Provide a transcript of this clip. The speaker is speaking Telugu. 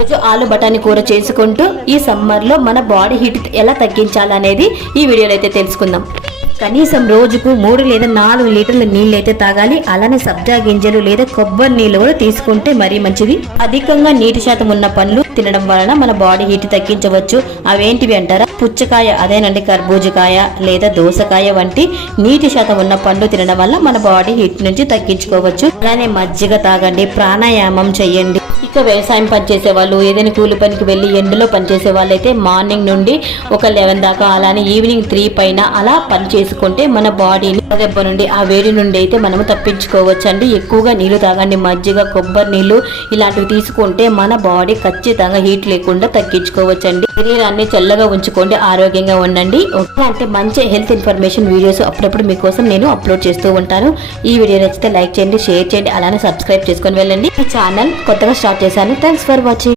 రోజు ఆలు బఠానీ కూర చేసుకుంటూ ఈ సమ్మర్ లో మన బాడీ హీట్ ఎలా తగ్గించాలనేది ఈ వీడియోలో అయితే తెలుసుకుందాం. కనీసం రోజుకు 3 లేదా 4 లీటర్ల నీళ్ళు అయితే తాగాలి. అలానే సబ్జా గింజలు లేదా కొబ్బరి నీళ్ళు కూడా తీసుకుంటే మరీ మంచిది. అధికంగా నీటి శాతం ఉన్న పండ్లు తినడం వలన మన బాడీ హీట్ తగ్గించవచ్చు. అవేంటివి అంటారా? పుచ్చకాయ, అదేనండి కర్బూజకాయ లేదా దోసకాయ వంటి నీటి శాతం ఉన్న పండ్లు తినడం వల్ల మన బాడీ హీట్ నుంచి తగ్గించుకోవచ్చు. అలానే మజ్జిగ తాగండి, ప్రాణాయామం చెయ్యండి. ఇక వ్యవసాయం పనిచేసే వాళ్ళు, ఏదైనా కూలి పనికి వెళ్ళి ఎండలో పనిచేసే వాళ్ళైతే మార్నింగ్ నుండి ఒక 11 దాకా, అలానే ఈవినింగ్ 3 పైన అలా పని చేసుకుంటే మన బాడీని దెబ్బ నుండి, ఆ వేడి నుండి అయితే మనము తప్పించుకోవచ్చు అండి. ఎక్కువగా నీళ్లు తాగండి, మజ్జిగ, కొబ్బరి నీళ్లు ఇలాంటివి తీసుకుంటే మన బాడీ ఖచ్చితంగా హీట్ లేకుండా తగ్గించుకోవచ్చు అండి. శరీరాన్ని చల్లగా ఉంచుకోండి, ఆరోగ్యంగా ఉండండి. అంటే మంచి హెల్త్ ఇన్ఫర్మేషన్ వీడియోస్ అప్పుడప్పుడు మీకోసం నేను అప్లోడ్ చేస్తూ ఉంటాను. ఈ వీడియో నచ్చితే లైక్ చేయండి, షేర్ చేయండి, అలానే సబ్స్క్రైబ్ చేసుకొని వెళ్ళండి. ఈ ఛానల్ కొత్తగా స్టార్ట్ చేశాను. Thanks for watching.